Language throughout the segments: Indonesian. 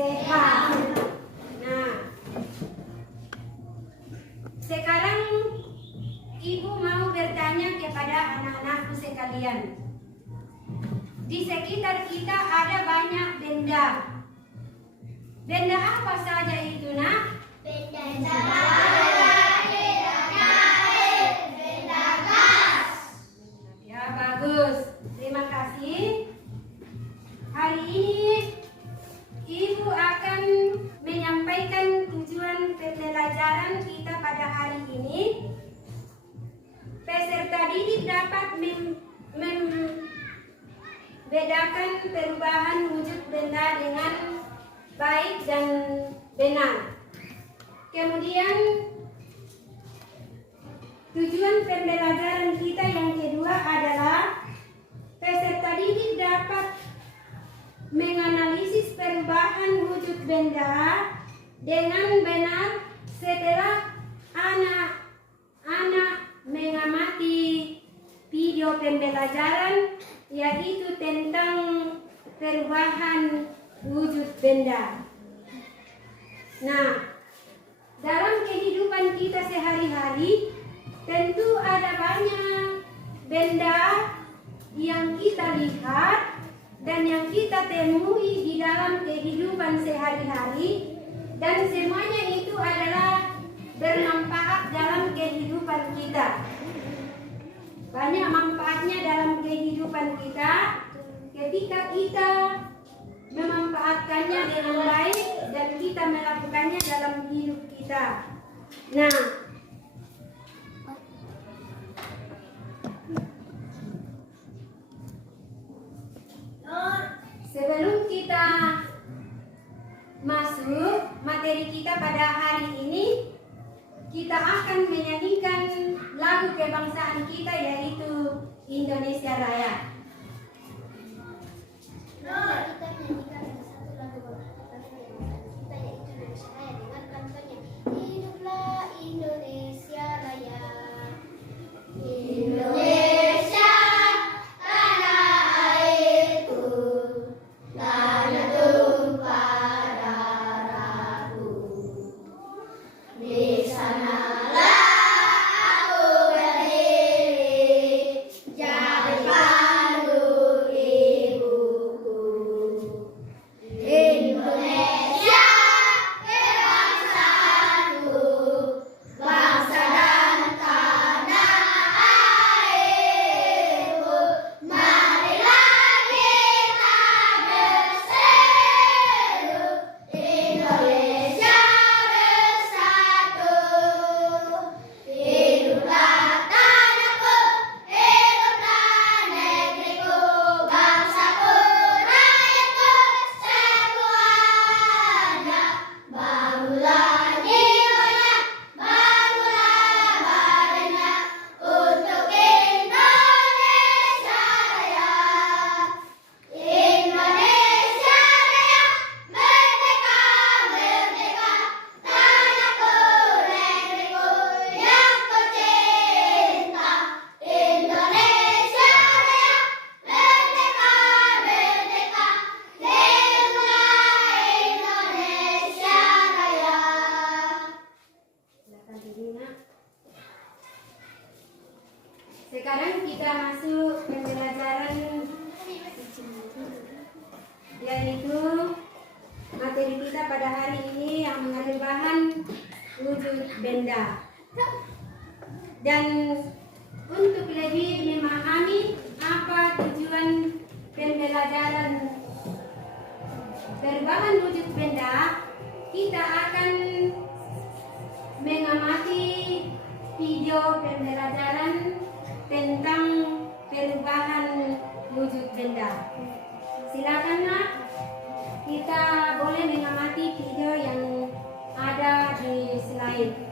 sehat. Nah, sekarang Ibu mau bertanya kepada anak-anakku sekalian. Di sekitar kita ada banyak benda. Benda apa saja itu, Nak? Benda cair, benda air, benda gas. Ya, bagus. Terima kasih. Hari ini Ibu akan menyampaikan tujuan pembelajaran kita pada hari ini. Peserta didik dapat membedakan perubahan wujud benda dengan baik dan benar. Kemudian tujuan pembelajaran kita yang kedua adalah peserta didik dapat menganalisis perubahan wujud benda dengan benar setelah anak-anak mengamati video pembelajaran yaitu tentang perubahan wujud benda. Nah, dalam kehidupan kita sehari-hari tentu ada banyak benda yang kita lihat dan yang kita temui di dalam kehidupan sehari-hari, dan semuanya itu adalah bermanfaat dalam kehidupan kita. Banyak manfaatnya dalam kehidupan kita ketika kita memanfaatkannya dengan baik dan kita melakukannya dalam hidup kita. Nah, sebelum kita masuk materi kita pada hari ini, kita akan menyanyikan lagu kebangsaan kita yaitu Indonesia Raya. Kita menyanyikan satu lagu kebangsaan kita yaitu Indonesia Raya dengan kantornya. Hiduplah Indonesia Raya. Indonesia tanah airku, tanah tumpah darahku. Di sanalah aku berdiri, jadi pandu ibuku. Indonesia kebangsaanku, bangsa dan tanah airku. Marilah kita berseru, Indonesia bersatu. Hiduplah tanahku, hiduplah negeriku, bangsaku, rakyatku semuanya. Bangunlah jiwanya, bangunlah badannya untuk Indonesia Raya. Indonesia Raya, merdeka, merdeka, tanahku, negeriku yang tercinta. Indonesia Raya, merdeka, merdeka, hiduplah Indonesia Raya. Silakan duduk, Nak. Sekarang kita masuk pembelajaran yaitu materi kita pada hari ini yang mengandung bahan wujud benda. Dan untuk lebih memahami apa tujuan pembelajaran perubahan wujud benda, kita akan mengamati video pembelajaran tentang perubahan wujud benda. Silakan, Nak, kita boleh mengamati video yang ada di slide.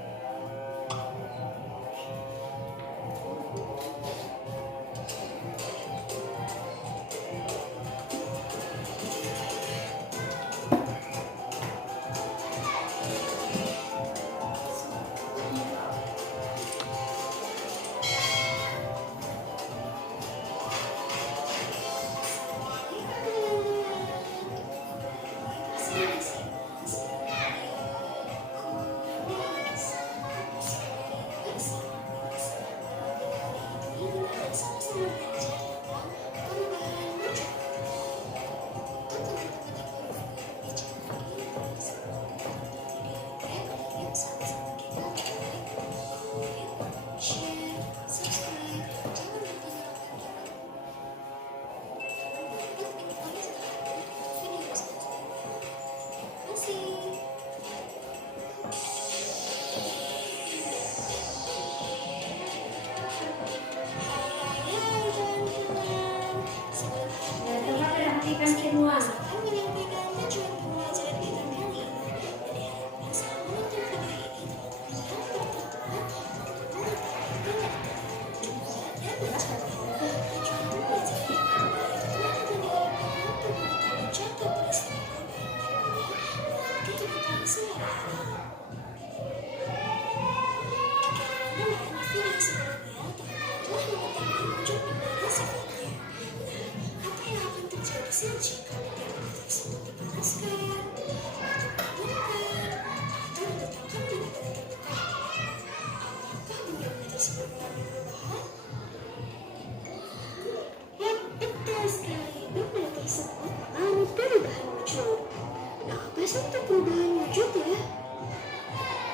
suatu perubahan wujud ya.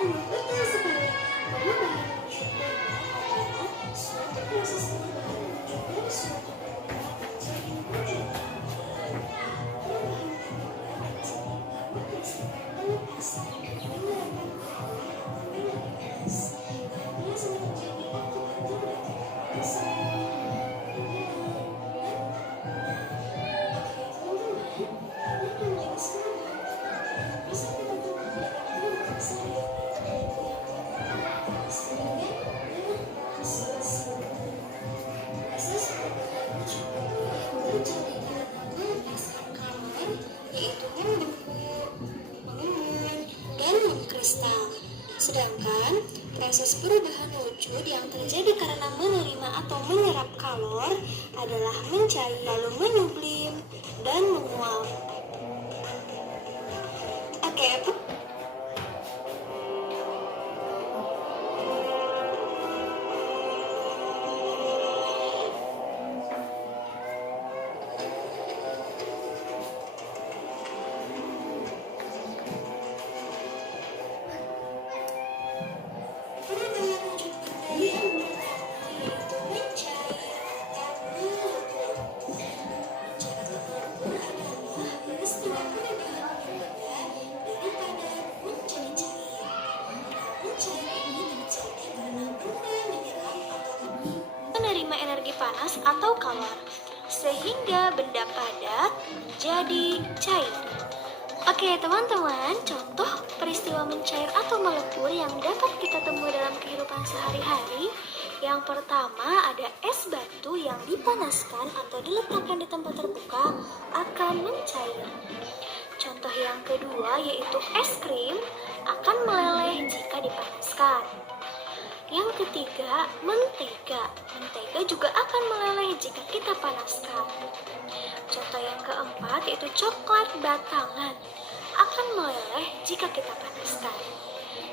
Betul sekali. Perubahan wujud adalah suatu proses perubahan wujud dari suatu benda menjadi wujud. Perubahan benda terjadi karena bersifat melepas menggunakan melepas yang biasa terjadi akibat tindakan bersama. Sedangkan proses perubahan wujud yang terjadi karena menerima atau menyerap kalor adalah mencair, lalu menyublim, dan menguap. Oke, menerima energi panas atau kalor, sehingga benda padat jadi cair. Oke teman-teman, contoh peristiwa mencair atau melebur yang dapat kita temui dalam kehidupan sehari-hari. Yang pertama ada es batu yang dipanaskan atau diletakkan di tempat terbuka akan mencair. Contoh yang kedua yaitu es krim akan meleleh jika dipanaskan. Yang ketiga, mentega. Mentega juga akan meleleh jika kita panaskan. Contoh yang keempat yaitu coklat batangan akan meleleh jika kita panaskan.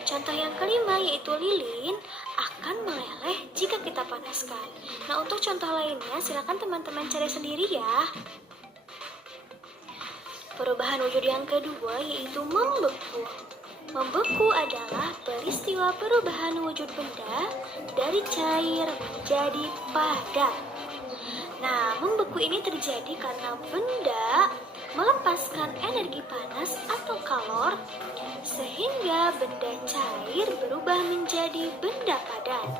Contoh yang kelima yaitu lilin akan meleleh jika kita panaskan. Nah, untuk contoh lainnya silakan teman-teman cari sendiri ya. Perubahan wujud yang kedua yaitu membeku. Membeku adalah peristiwa perubahan wujud benda dari cair menjadi padat. Nah, membeku ini terjadi karena benda melepaskan energi panas atau kalor sehingga benda cair berubah menjadi benda padat.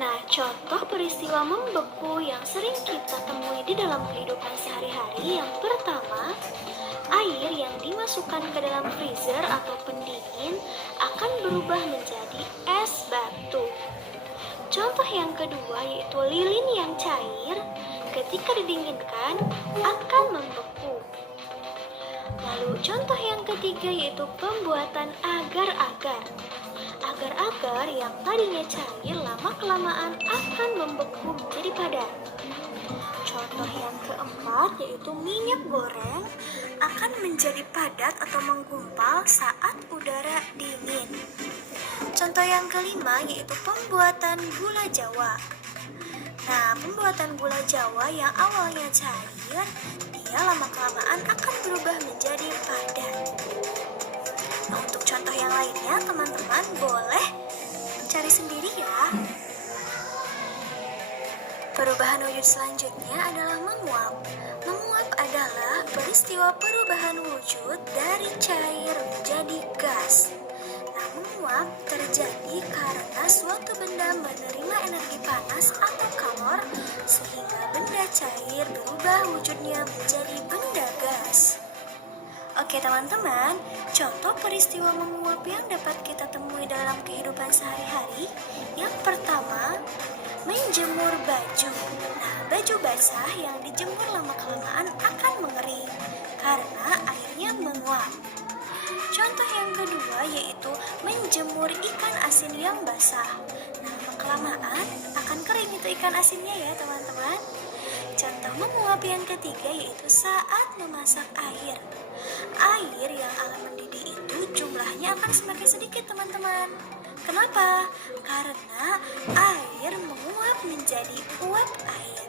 Nah, contoh peristiwa membeku yang sering kita temui di dalam kehidupan sehari-hari yang pertama, air yang dimasukkan ke dalam freezer atau pendingin akan berubah menjadi es batu. Contoh yang kedua yaitu lilin yang cair ketika didinginkan akan membeku. Lalu contoh yang ketiga yaitu pembuatan agar-agar. Agar-agar yang tadinya cair lama-kelamaan akan membeku menjadi padat. Contoh yang keempat yaitu minyak goreng akan menjadi padat atau menggumpal saat udara dingin. Contoh yang kelima yaitu pembuatan gula Jawa. Nah, pembuatan gula Jawa yang awalnya cair, dia lama-kelamaan akan berubah menjadi padat. Nah, untuk contoh yang lainnya, teman-teman boleh cari sendiri ya. Perubahan wujud selanjutnya adalah menguap. Menguap adalah peristiwa perubahan wujud dari cair menjadi gas. Nah, menguap terjadi karena suatu benda menerima energi panas atau kalor sehingga benda cair berubah wujudnya menjadi benda gas. Oke teman-teman, contoh peristiwa menguap yang dapat kita temui dalam kehidupan sehari-hari. Yang pertama, menjemur baju. Nah, baju basah yang dijemur lama-kelamaan akan mengering karena airnya menguap. Contoh yang kedua yaitu menjemur ikan asin yang basah. Nah, lama-kelamaan akan kering itu ikan asinnya ya teman-teman. Contoh menguap yang ketiga yaitu saat memasak air. Air yang akan mendidih itu jumlahnya akan semakin sedikit teman-teman. Kenapa? Karena air menguap menjadi uap air.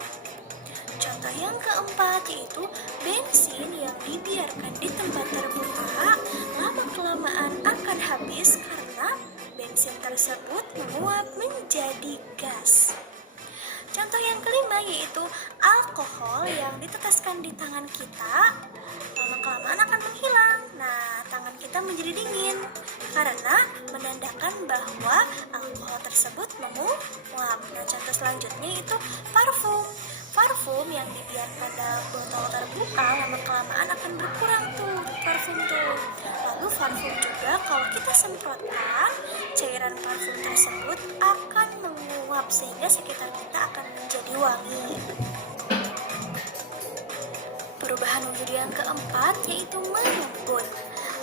Contoh yang keempat yaitu bensin yang dibiarkan di tempat terbuka kelima yaitu alkohol yang diteteskan di tangan kita lama-kelamaan akan menghilang. Nah, tangan kita menjadi dingin karena menandakan bahwa alkohol tersebut menguap. Nah, contoh selanjutnya itu parfum. Parfum yang dibiarkan dalam botol terbuka lama-kelamaan akan berkurang tuh parfum tuh. Lalu parfum juga kalau kita semprotkan, cairan parfum tersebut akan menguap sehingga sekitar kita akan menjadi wangi. Perubahan wujud yang keempat yaitu mengembun.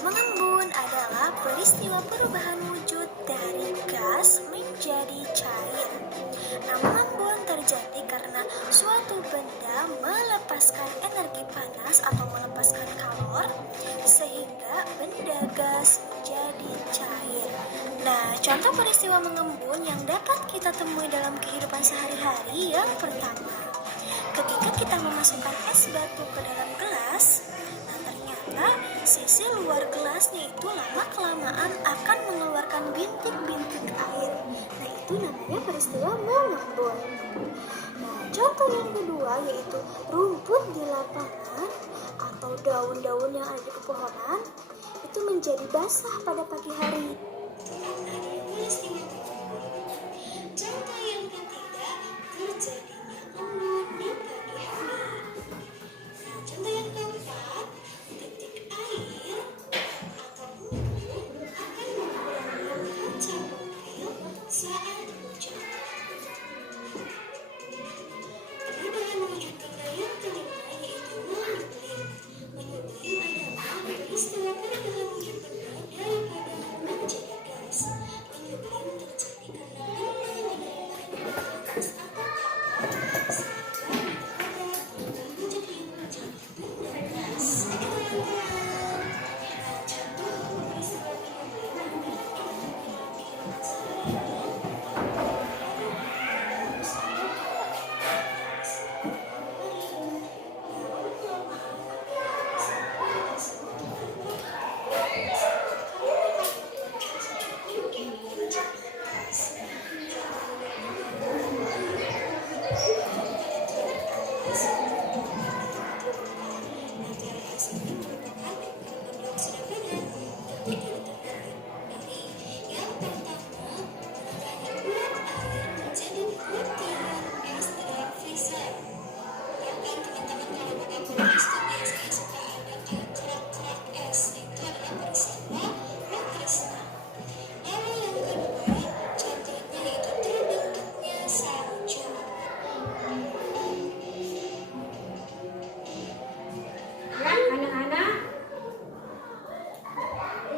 Mengembun adalah peristiwa perubahan wujud dari gas menjadi cair. Nah, mengembun terjadi karena suatu benda melepaskan energi panas atau melepaskan kalor sehingga benda gas menjadi cair. Nah, contoh peristiwa mengembun yang dapat kita temui dalam kehidupan sehari-hari yang pertama, ketika kita memasukkan es batu ke dalam gelas, nah ternyata sisi luar gelasnya itu lama-kelamaan akan mengeluarkan bintik-bintik air. Nah, itu namanya peristiwa mengembun. Nah, contoh yang kedua yaitu rumput di lapangan atau daun-daun yang ada di pepohonan itu menjadi basah pada pagi hari. Contoh yang ketiga, terjadinya embun di pagi hari. Nah, contoh yang keempat, titik air atau embun akan mengurangi kaca mobil saat hujan. Perubahan wujud benda yang kelima yaitu menyublim. Menyublim adalah peristiwa perubahan wujud benda daripada menjadi gas. Menyublim terjadi karena benda menyebabkan gas atau kalor sehingga berubah wujud yang menjadi benda gas. Nah, contoh peristiwa menyublim yang dapat kita temui dalam kehidupan sehari-hari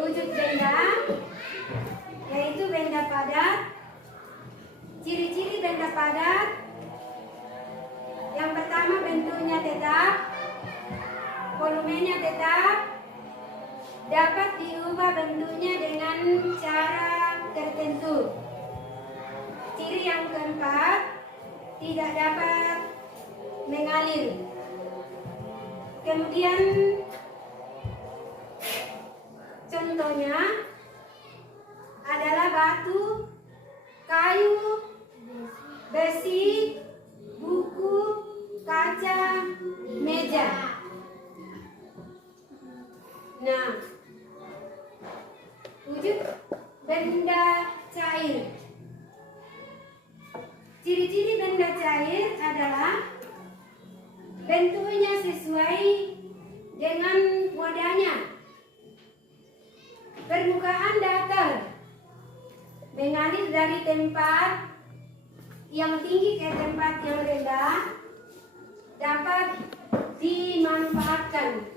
wujud benda yaitu benda padat. Ciri-ciri benda padat yang pertama, bentuknya tetap, volumenya tetap, dapat diubah bentuknya dengan cara tertentu. Ciri yang keempat, tidak dapat mengalir. Kemudian contohnya adalah batu, kayu, besi, buku, kaca, meja. Nah, wujud benda cair. Ciri-ciri benda cair adalah bentuknya sesuai dengan wadahnya. Permukaan datar, mengalir dari tempat yang tinggi ke tempat yang rendah, dapat dimanfaatkan.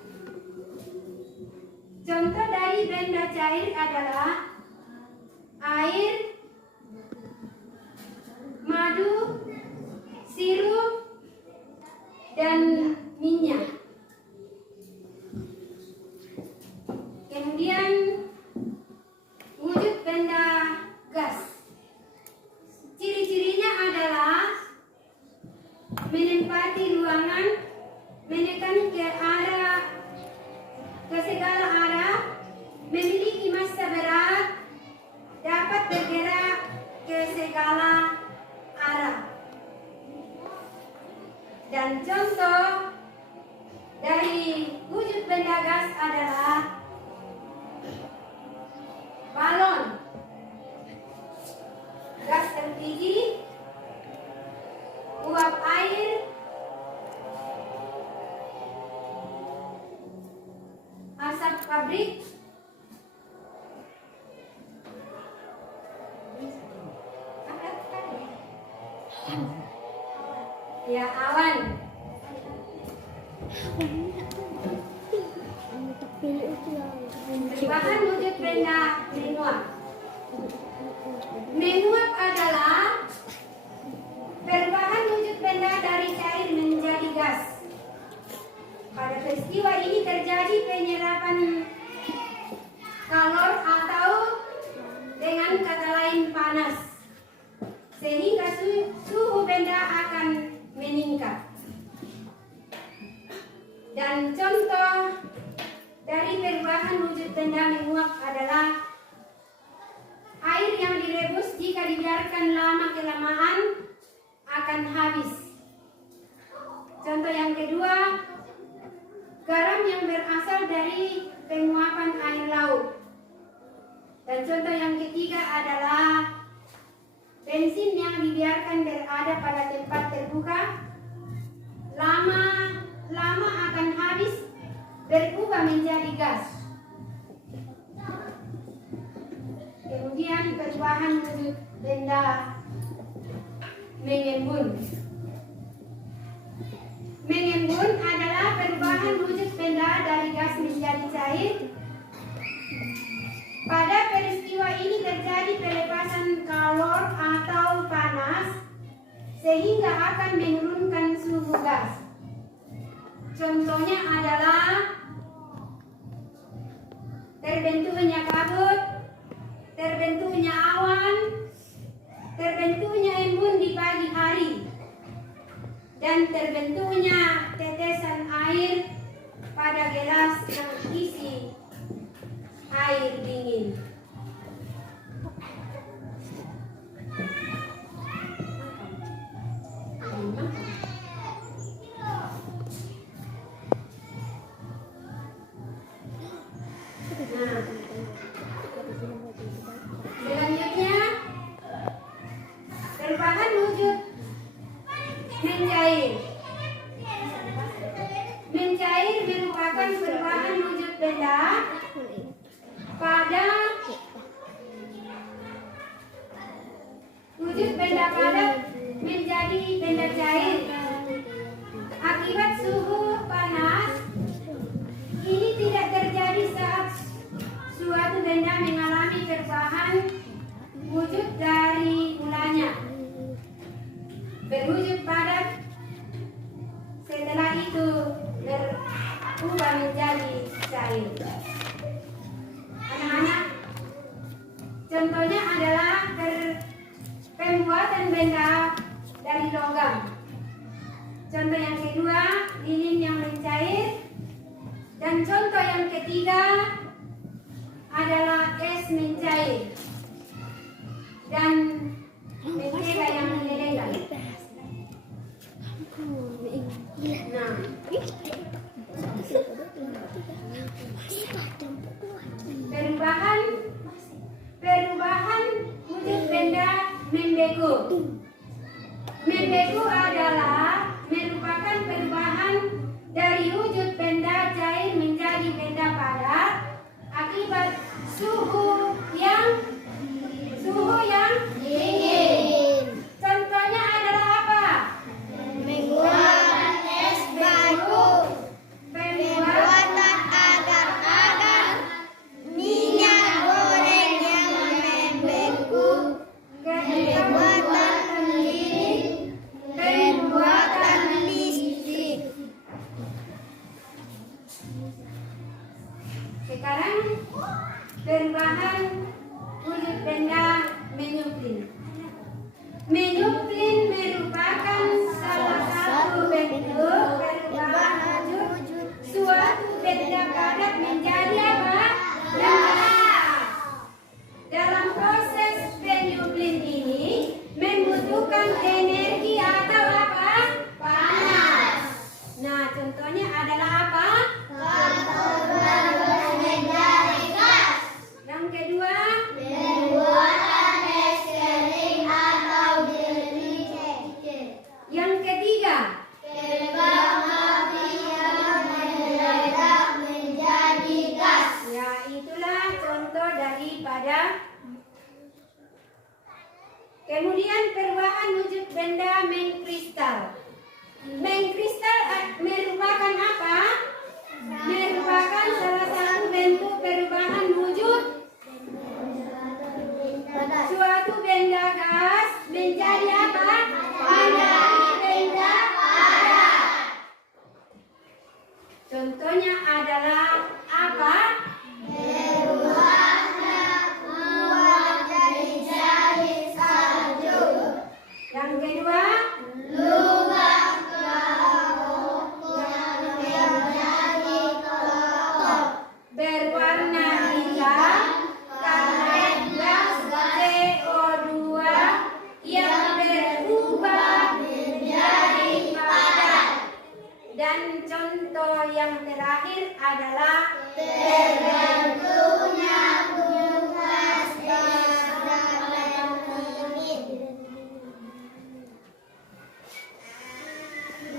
Contoh dari benda cair adalah air, madu, sirup, dan minyak. Kemudian wujud benda gas. Ciri-cirinya adalah menempati ruangan, menekan ke segala arah, memiliki massa berat, dapat bergerak ke segala arah. cair. Ya, awan. Perubahan wujud benda menguap. Menguap adalah perubahan wujud benda dari cair menjadi gas. Pada peristiwa ini terjadi penyerapan kalor atau dengan kata lain panas, sehingga suhu benda akan meningkat. Dan contoh dari perubahan wujud benda menguap adalah air yang direbus jika dibiarkan lama-kelamaan akan habis. Contoh yang kedua, garam yang berasal dari penguapan air laut. Dan contoh yang ketiga adalah bensin yang dibiarkan berada pada tempat terbuka, lama akan habis, berubah menjadi gas. Kemudian perubahan wujud benda mengembun. Mengembun adalah perubahan wujud benda dari gas menjadi cair. Pada peristiwa ini terjadi pelepasan kalor atau panas sehingga akan menurunkan suhu gas. Contohnya adalah terbentuknya kabut, terbentuknya awan, terbentuknya embun di pagi hari, dan terbentuknya tetesan air pada gelas yang isi air dingin. Selanjutnya, perubahan wujud mencair. Mencair merupakan perubahan wujud benda pada wujud benda padat menjadi benda cair akibat suhu panas. Ini tidak terjadi saat suatu benda mengalami perubahan wujud dari mulanya berwujud padat, setelah itu berubah menjadi cair. Anak-anak, contohnya adalah pembuatan benda dari logam. Contoh yang kedua, lilin yang mencair. Dan contoh yang ketiga adalah es mencair dan mentega yang meleleh. Nah, perubahan wujud benda membeku. Membeku adalah merupakan perubahan dari wujud benda cair menjadi benda padat akibat suhu yang dingin. Contohnya adalah apa? Pembuatan es batu, pembuatan agar-agar, minyak goreng yang membeku, pembuatan lilin, pembuatan listrik. Sekarang perubahan wujud benda menyuplin. Menyuplin merupakan salah satu bentuk perubahan wujud suatu benda padat menjadi apa? Gas. Dalam proses penyuplin ini membutuhkan energi atau apa? Panas. Nah, contohnya adalah apa? Yang kedua, pembuatan es kering atau deterjen. Yang ketiga, kembang api yang meledak menjadi gas. pada. Kemudian perubahan wujud benda mengkristal. Mengkristal merupakan apa? Merupakan salah satu bentuk perubahan wujud suatu benda gas menjadi apa? Menjadi benda padat. Contohnya adalah apa? Yang kedua, berwarna hitam karena gas CO2 yang berubah menjadi padat. Dan contoh yang terakhir adalah terbentuknya gas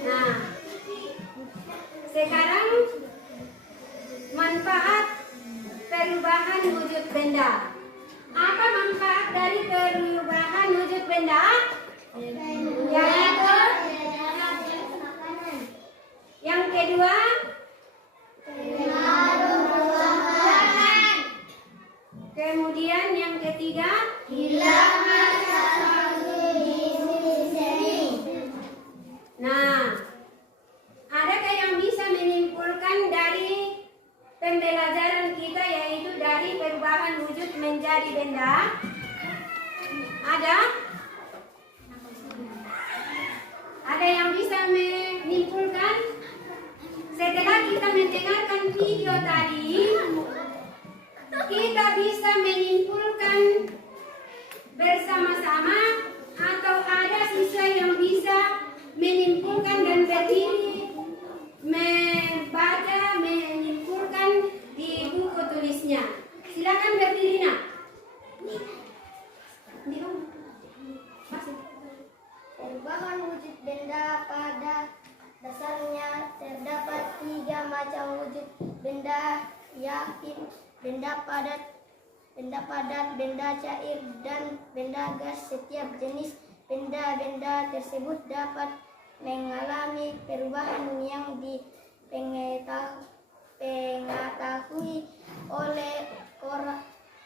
Nah, sekarang manfaat perubahan wujud benda. Apa manfaat dari perubahan wujud benda? Yaitu yang kedua, kemudian yang ketiga, Nah, adakah yang bisa menyimpulkan dari pembelajaran kita yaitu dari perubahan wujud menjadi benda? Ada? Ada yang bisa menyimpulkan? Setelah kita mendengarkan video tadi, kita bisa menyimpulkan bersama-sama atau ada siswa yang bisa menyimpulkan dan berdiri membaca menyimpulkan di buku tulisnya. Silakan berdiri, Nak. Perubahan wujud benda pada dasarnya terdapat 3 macam wujud benda, yakni benda padat, benda cair, dan benda gas. Setiap jenis benda-benda tersebut dapat mengalami perubahan yang dipengetahui oleh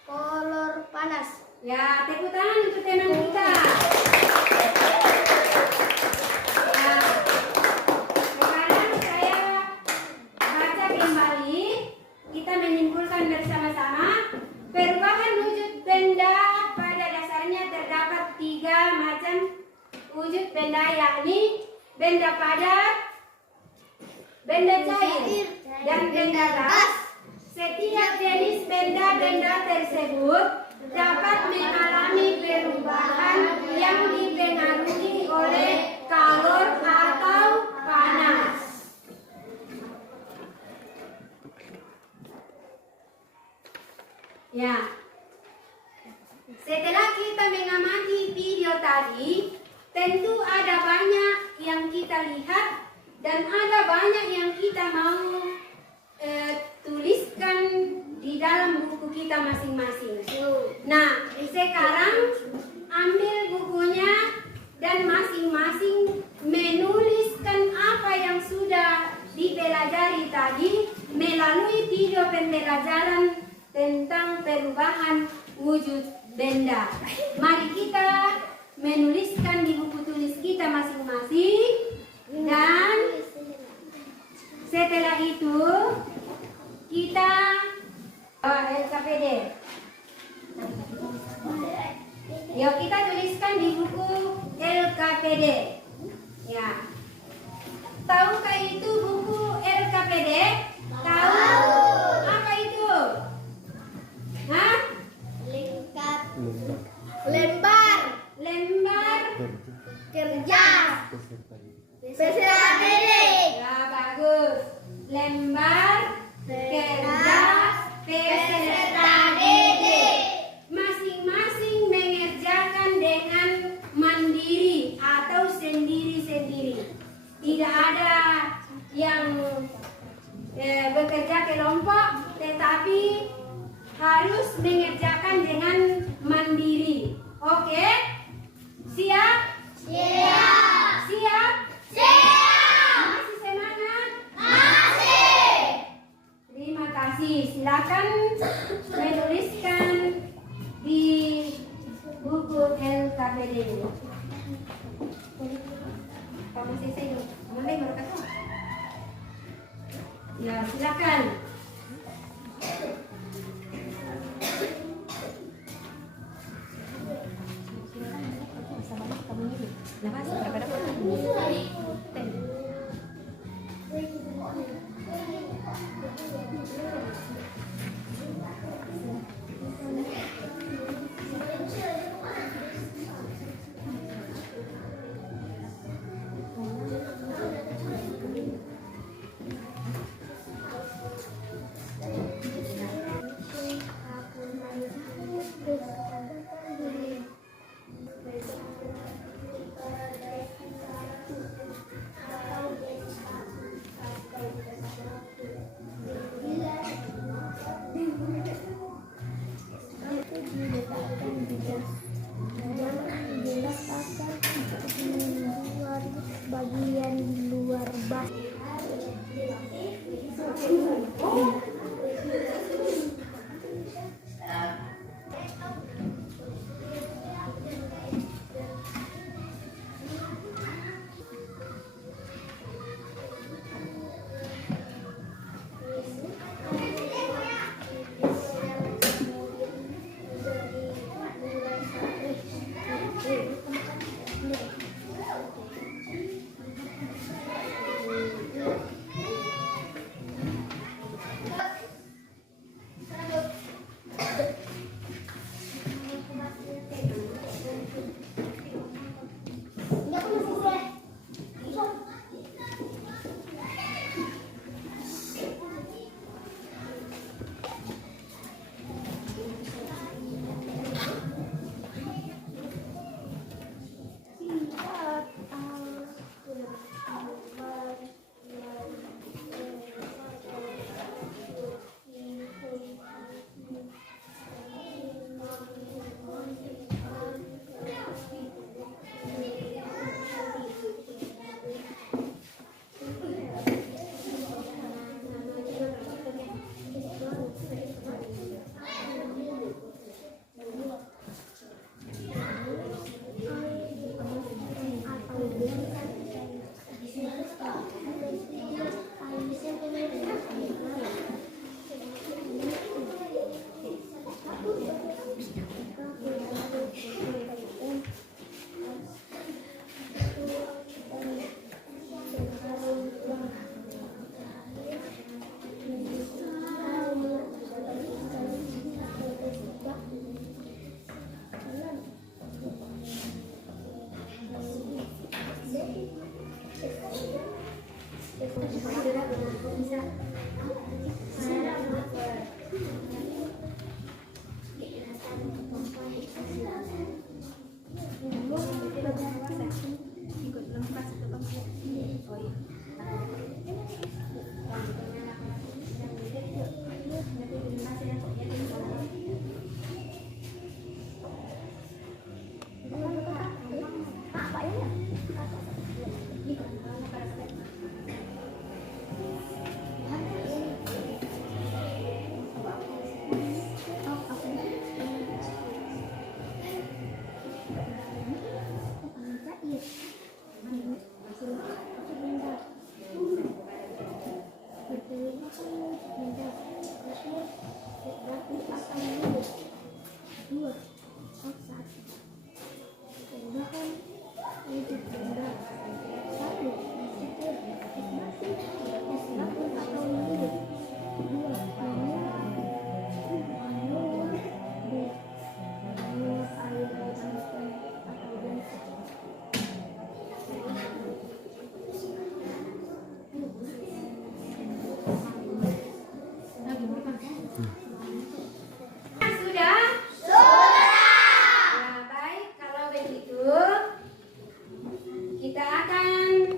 kolor panas. Ya, tepuk tangan untuk teman kita. Nah, sekarang saya baca kembali. Kita menyimpulkan bersama-sama. Perubahan wujud benda pada dasarnya terdapat 3 macam wujud benda, yakni benda padat, benda cair, dan benda gas. Setiap jenis benda-benda tersebut dapat mengalami perubahan yang dipengaruhi oleh kalor atau panas. Ya, setelah kita mengamati video tadi, tentu ada banyak yang kita lihat dan ada banyak yang kita mau tuliskan di dalam buku kita masing-masing. Nah, sekarang ambil bukunya dan masing-masing menuliskan apa yang sudah dipelajari tadi melalui video pembelajaran tentang perubahan wujud benda. Mari kita menuliskan di buku tulis kita masing-masing, dan setelah itu kita LKPD. Yuk kita tuliskan di buku LKPD. Ya. Tahukah itu buku LKPD? Tahu? Apa itu? Hah? Lembar Kerja. peserta didik. Ya, bagus. Lembar kerja peserta didik. Masing-masing mengerjakan dengan mandiri atau sendiri-sendiri. Tidak ada yang bekerja Bagian luar bak. Sudah? Ya, baik. Kalau begitu, kita akan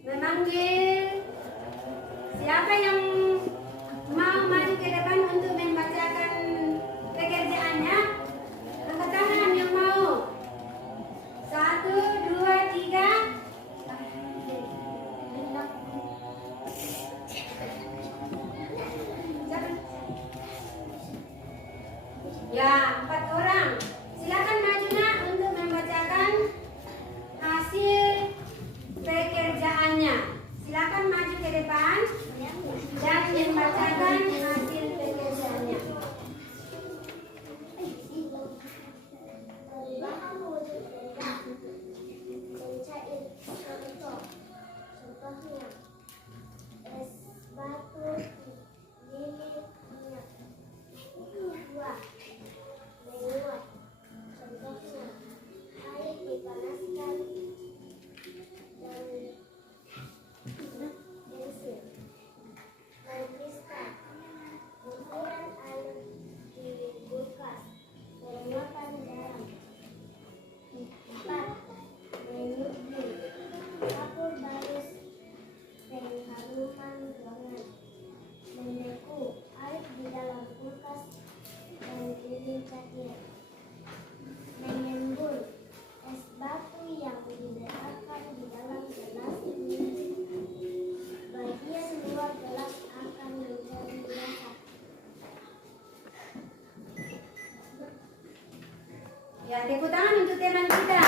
memanggil siapa yang mau maju ke depan untuk membacakan pekerjaannya. Angkat tangan yang mau. 1, 2, 3. Ya, 4 orang. Silakan maju nak untuk membacakan hasil pekerjaannya. Silakan maju ke depan dan membacakan hasil pekerjaannya. Ya, tepuk tangan untuk teman kita.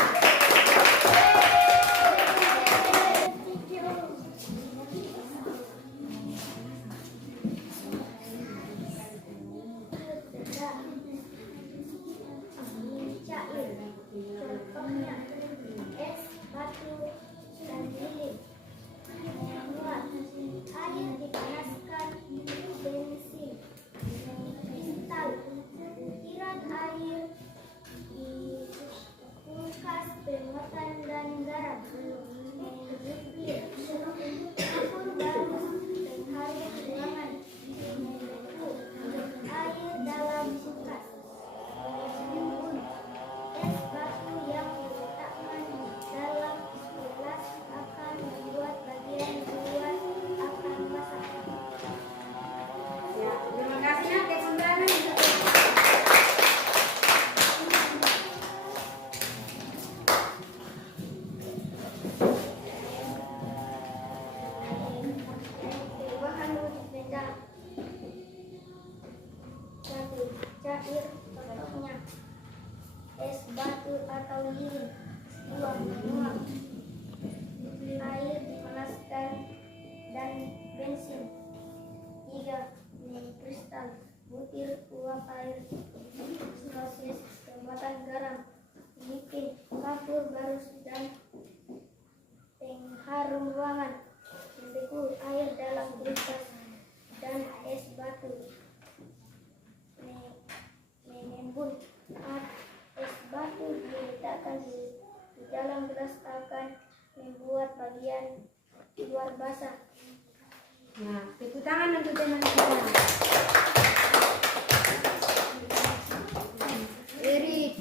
Cair, contohnya es, batu, dan lilin. Menguap, air dipanaskan, bensin, kristal, butiran air di kulkas, penguatan dan garam, nuklir, kapur baru, pengharum ruangan, membeku, air dalam kulkas. Es batu yang diletakkan dalam gelas akan membuat bagian luar akan basah. Ya, terima kasih ya, tepuk tangan untuk Perubahan wujud benda. Satu, cair, contohnya es batu atau lilin. Dua, menguap, air dipanaskan dan bensin. Tiga, kristal, butir uap air, proses pembuatan garam, bikin kapur barus dan pengharum ruangan, membeku air dalam kulkas dan es batu, mengembun es batu diletakkan di dalam gelas akan membuat bagian luar basah. ya, tepuk tangan untuk teman kita. Erik.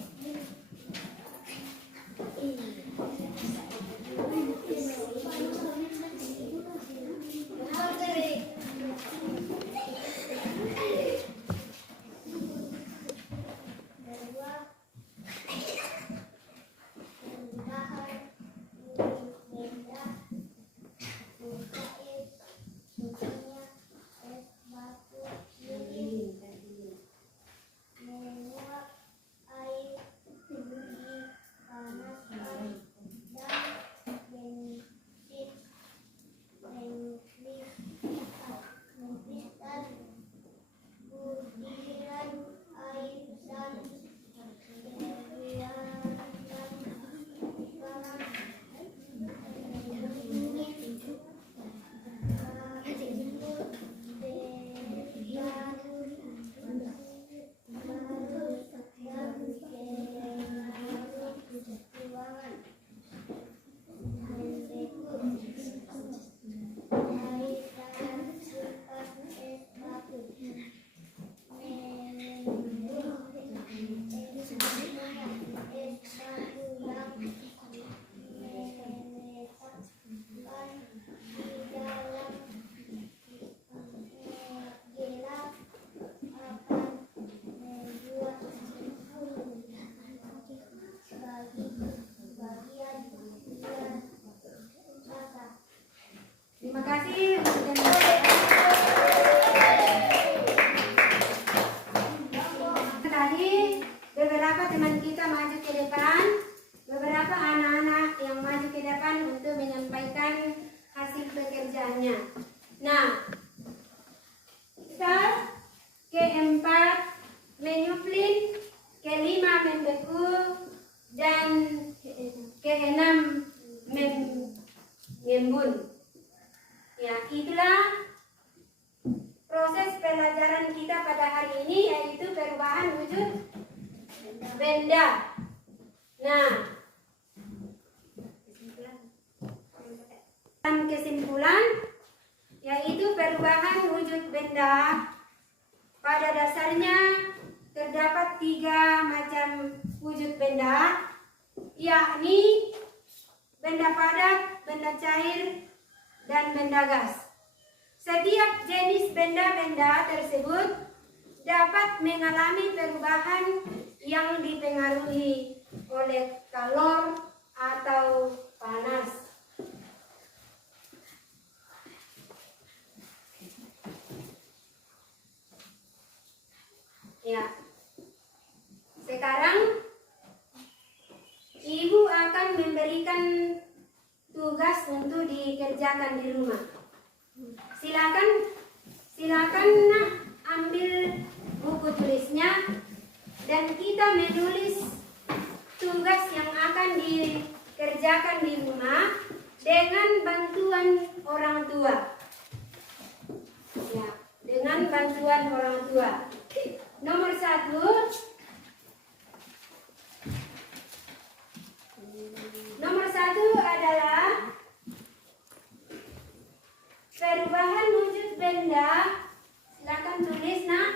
Terima kasih untuk teman kita. Tadi beberapa teman kita maju ke depan, beberapa anak-anak yang maju ke depan untuk menyampaikan hasil pekerjaannya. Nah, start, keempat menyuplin, kelima membeku, dan keenam mengembun. Ya, itulah proses pelajaran kita pada hari ini, yaitu perubahan wujud benda. Nah, kesimpulan yaitu perubahan wujud benda pada dasarnya terdapat 3 macam wujud benda, yakni benda padat, benda cair, dan benda gas. Setiap jenis benda-benda tersebut dapat mengalami perubahan yang dipengaruhi oleh kalor atau panas. Ya. Sekarang dikerjakan di rumah. Silakan nak ambil buku tulisnya dan kita menulis tugas yang akan dikerjakan di rumah dengan bantuan orang tua. Ya, dengan bantuan orang tua. Nomor 1, adalah perubahan wujud benda. Silakan tulis nak.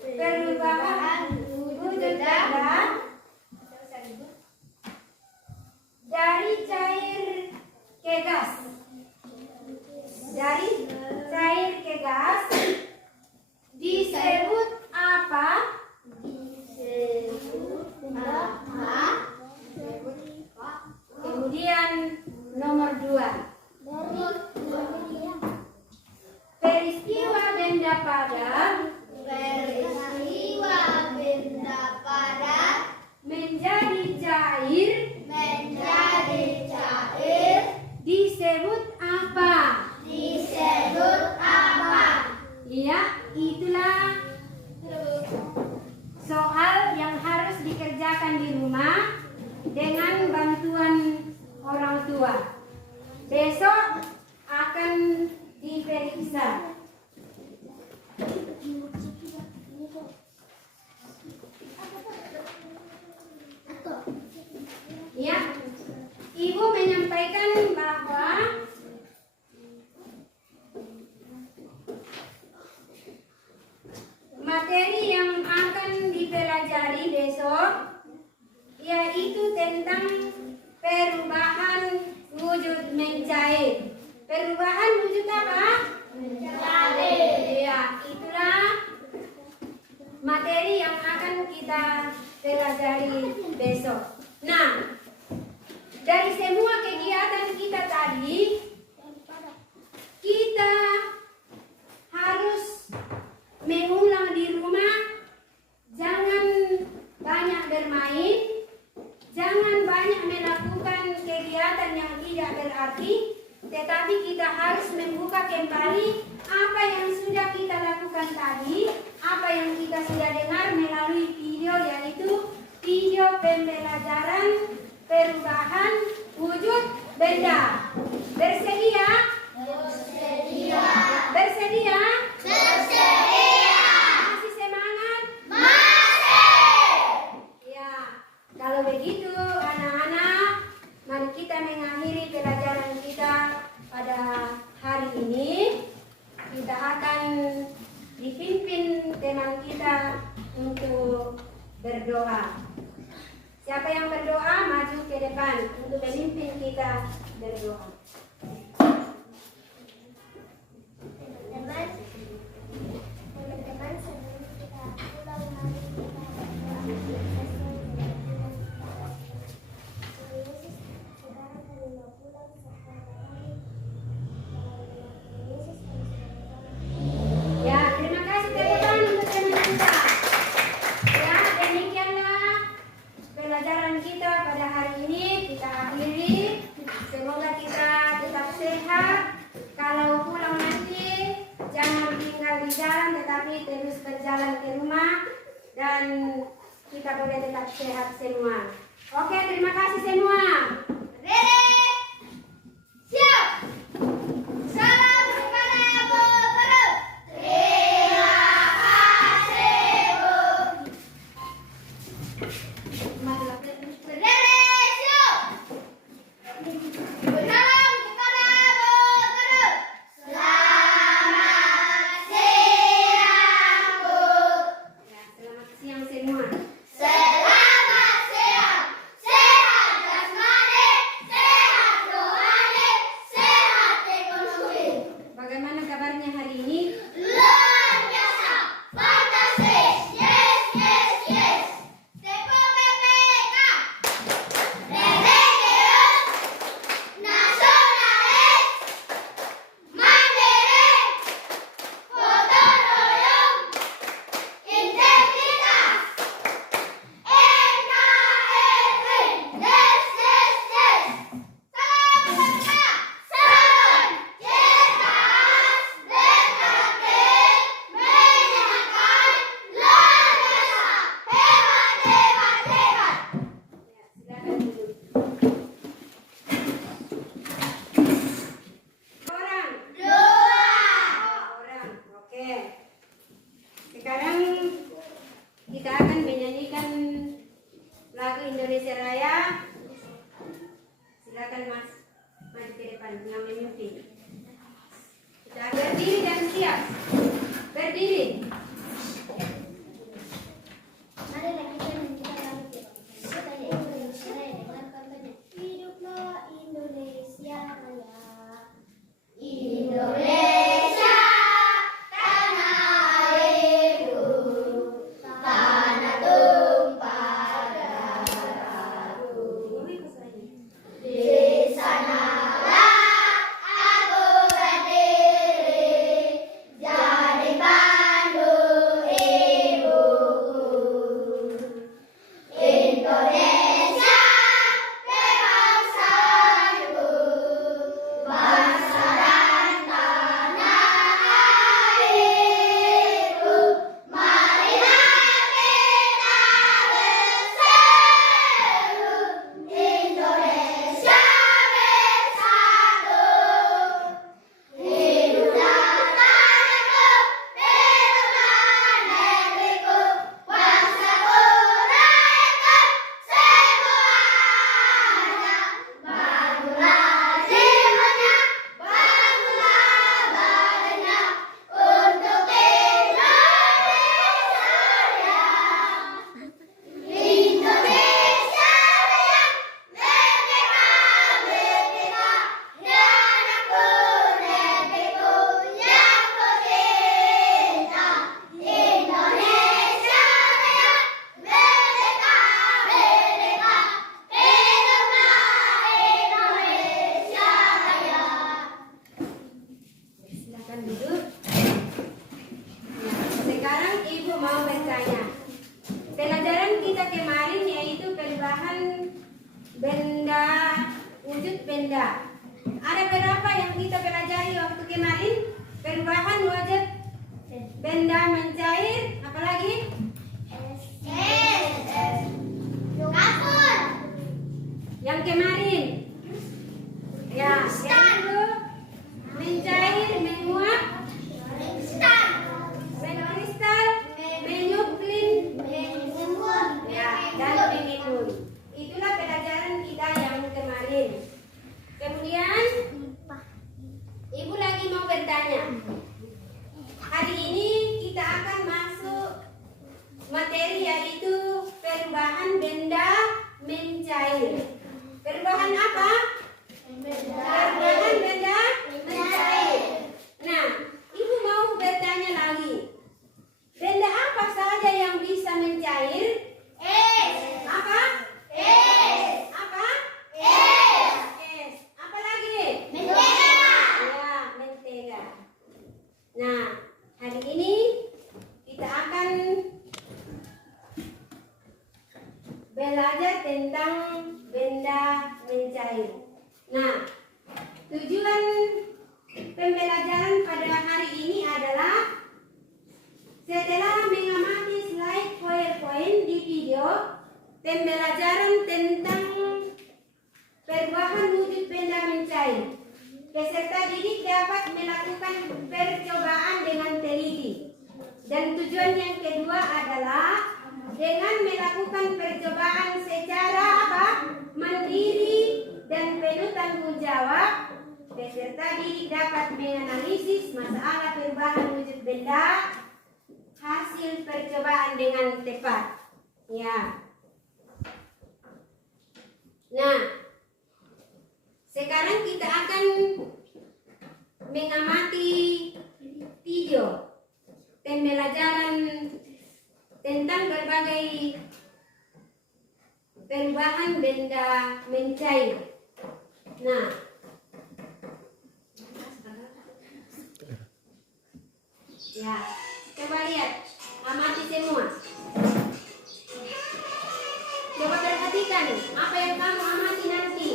Perubahan wujud benda dari cair ke gas. Dari cair ke gas disebut apa? Kemudian nomor 2. Peristiwa benda padat menjadi cair disebut apa? Iya, itulah soal yang harus dikerjakan di rumah dengan bantuan orang tua. Besok akan diperiksa. Ya, Ibu menyampaikan bahwa materi yang akan dipelajari besok yaitu tentang perubahan wujud mencair. Perubahan wujud apa? Mencair. Ya, itulah materi yang akan kita pelajari besok. Nah, dari semua kegiatan kita tadi, kita harus mengulang di rumah. Jangan banyak bermain, jangan banyak melakukan kegiatan yang tidak berarti, tetapi kita harus membuka kembali apa yang sudah kita lakukan tadi, apa yang kita sudah dengar melalui video, yaitu video pembelajaran perubahan wujud benda. Bersedia? Bersedia? Masih semangat? Ya, kalau begitu anak-anak, mari kita mengakhiri pelajaran kita pada hari ini. Kita akan dipimpin teman kita untuk berdoa. Siapa yang berdoa maju ke depan untuk memimpin kita berdoa. Teman-teman, sebelum kita pulang mari kita sekarang kami mau pulang Ya, terima kasih teman-teman untuk teman kita. Ya, demikianlah pelajaran kita pada hari ini. Kita akhiri. Semoga kita tetap sehat. Kalau pulang nanti jangan tinggal di jalan, tetapi terus berjalan ke rumah dan kita boleh tetap sehat semua. Oke, terima kasih semua. Selamat siang semua. Selamat siang, sehat jasmani, kita akan menyanyikan lagu Indonesia Raya. Silakan Mas maju ke depan yang memimpin. Kita berdiri dan siap. Berdiri. Marilah kita menyanyikan lagu kita Indonesia Raya dengan kampanye Hiduplah Indonesia Raya. Indonesia tanah airku, tanah tumpah darahku. Di sanalah aku berdiri, jadi pandu ibuku. Indonesia kebangsaanku, bangsa dan tanah airku. Marilah kita berseru, Indonesia bersatu. Hiduplah tanahku, hiduplah negeriku, bangsaku, rakyatku semuanya. Bangunlah jiwanya, bangunlah badannya untuk Indonesia Raya. Indonesia Raya, merdeka, merdeka, tanahku, negeriku yang ku cinta. Indonesia Raya, merdeka, merdeka, hiduplah Indonesia Raya. Silakan duduk. Sekarang Ibu mau bertanya. Pelajaran kita kemarin yaitu perubahan benda, wujud benda. Ada berapa yang kita pelajari waktu kemarin? Perubahan wujud benda mencair, apalagi? Kapur. Yang kemarin. Ya, yaitu mencair, menguap, mengkristal, menyuplin, ya, dan menginun. Itulah pelajaran kita yang kemarin. Kemudian Ibu lagi mau bertanya. Hari ini kita akan masuk materi yaitu perubahan benda mencair. Perubahan apa? Perubahan benda mencair. Nah, Ibu mau bertanya lagi. Benda apa saja yang bisa mencair? Apa? Apa? Es. Apa lagi? Ya, mentega. Nah, hari ini kita akan belajar tentang benda mencair. Nah, tujuan pembelajaran pada hari ini adalah setelah mengamati slide PowerPoint di video, pembelajaran tentang perubahan wujud benda mencair. Peserta didik dapat melakukan percobaan dengan teliti. Dan tujuan yang kedua adalah dengan melakukan percobaan secara apa? Mandiri dan penuh tanggung jawab, peserta didik dapat menganalisis masalah perubahan wujud benda hasil percobaan dengan tepat. Ya. Nah, sekarang kita akan mengamati video pembelajaran tentang berbagai perubahan benda mencair. Nah, ya, coba lihat, amati semua. Coba perhatikan apa yang kamu amati nanti.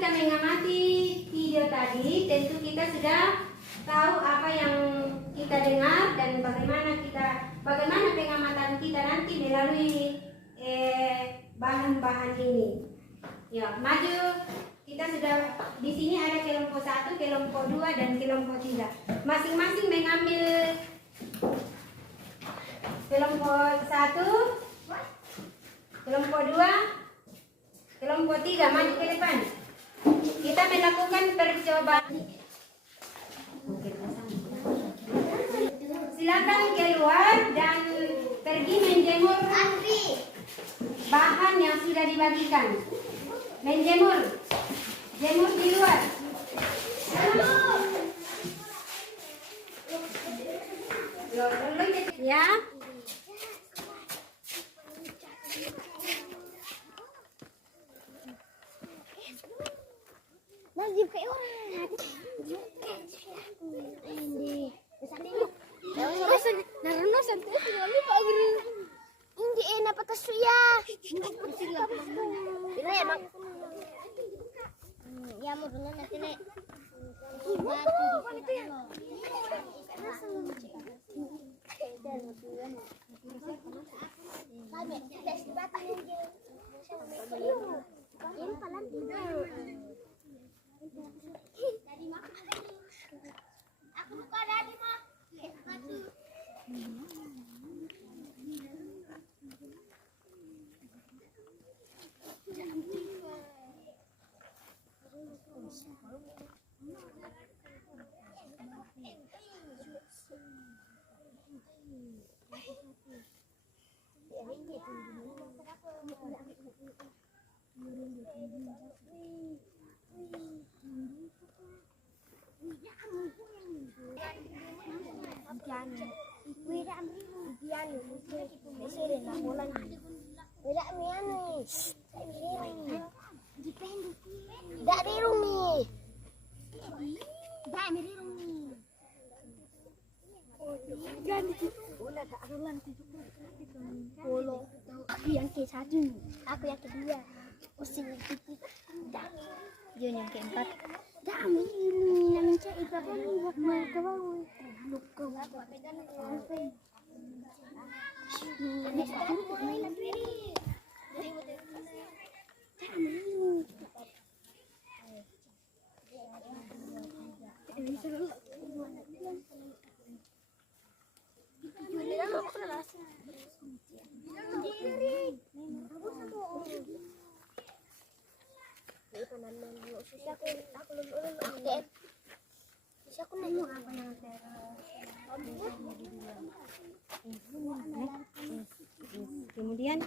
kita mengamati video tadi, tentu kita sudah tahu apa yang kita dengar dan bagaimana pengamatan kita nanti melalui bahan-bahan ini. Ya, maju. Kita sudah di sini ada kelompok 1, kelompok 2 dan kelompok 3. Masing-masing mengambil kelompok 1, kelompok 2, kelompok 3, maju ke depan. Kita melakukan percobaan. Silakan keluar dan pergi menjemur bahan yang sudah dibagikan. Menjemur, jemur di luar. Ya. Najib kayak orang. Ini. Narono santai sekali Pak Guru. Hindi dapat suya. Ini emang. Ya mau benar nanti nek. Aku buka dari mah. Aku yang ke-1, aku yang kedua. Pusing titik. Yun yang keempat. Dami ini namin siya ipapaliwag mo kawawi. Luko. Kemudian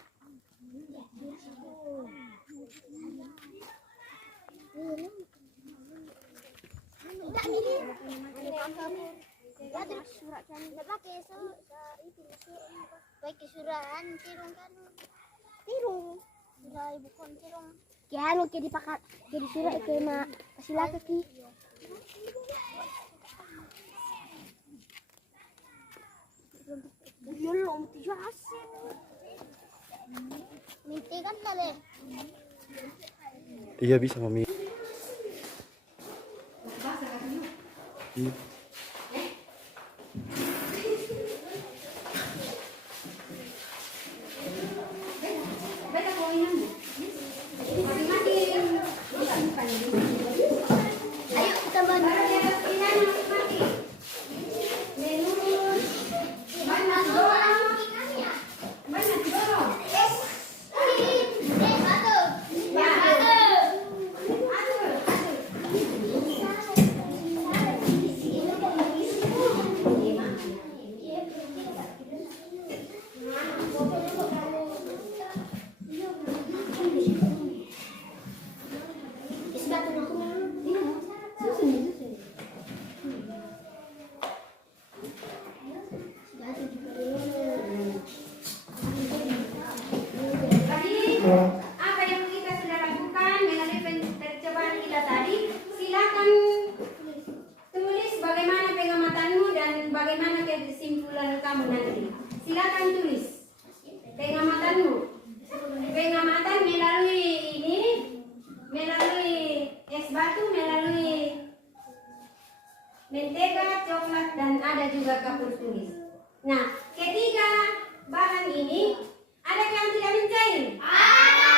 kaya ano kaya dipakat kaya disura kaya masilaka ki yun tiyasin minti kan tali Iya bisa mami. Iya. ayo kita bantu apa yang kita sudah lakukan melalui percobaan kita tadi, silakan tulis bagaimana pengamatanmu dan bagaimana kesimpulan kamu nanti. Silakan tulis pengamatanmu. Pengamatan melalui ini, melalui mentega, coklat, dan ada juga kapur tulis. Nah, ketiga bahan ini ada yang tidak mencair? Ada.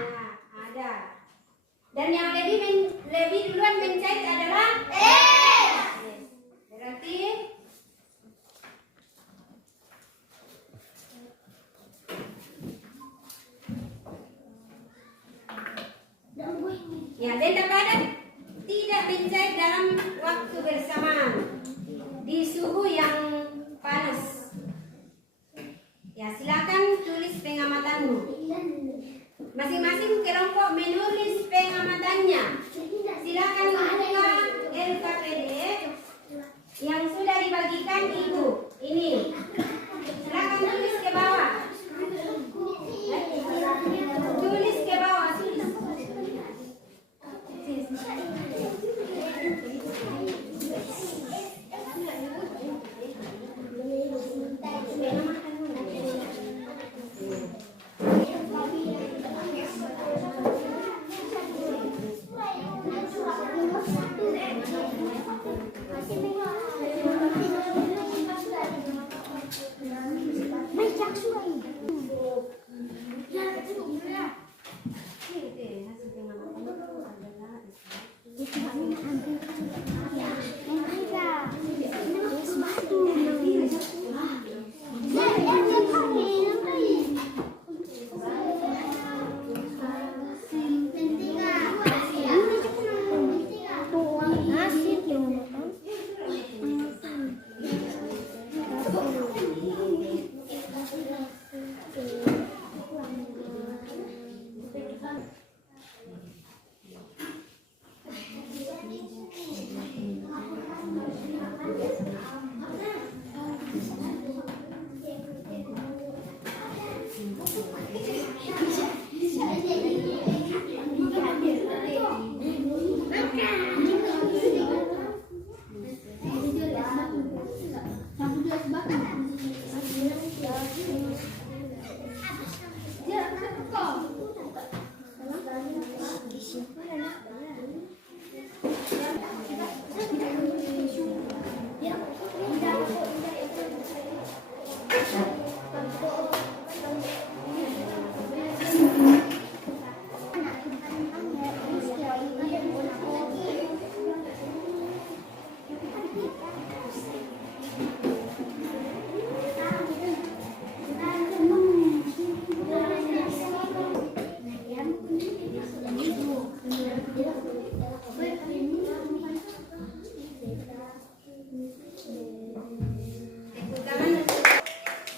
Nah, ada. Dan yang lebih duluan mencair adalah es. Berarti ya, benda padat tidak mencair dalam waktu bersamaan di suhu yang panas. Ya, silakan tulis pengamatanmu. Masing-masing kelompok menulis pengamatannya. Silakan buka LKPD yang sudah dibagikan Ibu. Ini. Silakan tulis ke bawah. Tulis ke bawah, tulis.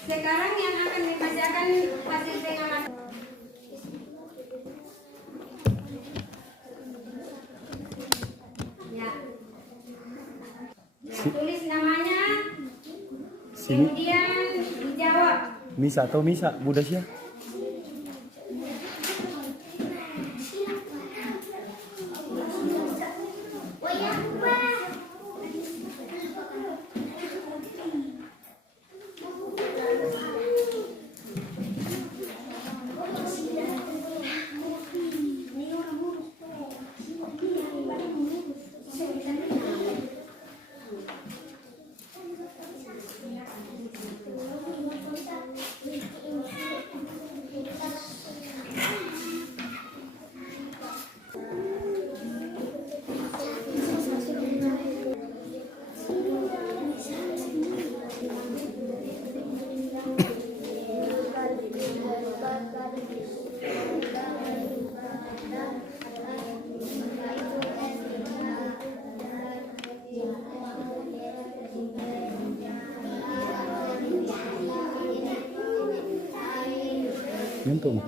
Sekarang yang akan dibacakan hasil pengamatan. Ya. Tulis namanya, kemudian dijawab. Misa atau Misa, Buddha sih. Untung.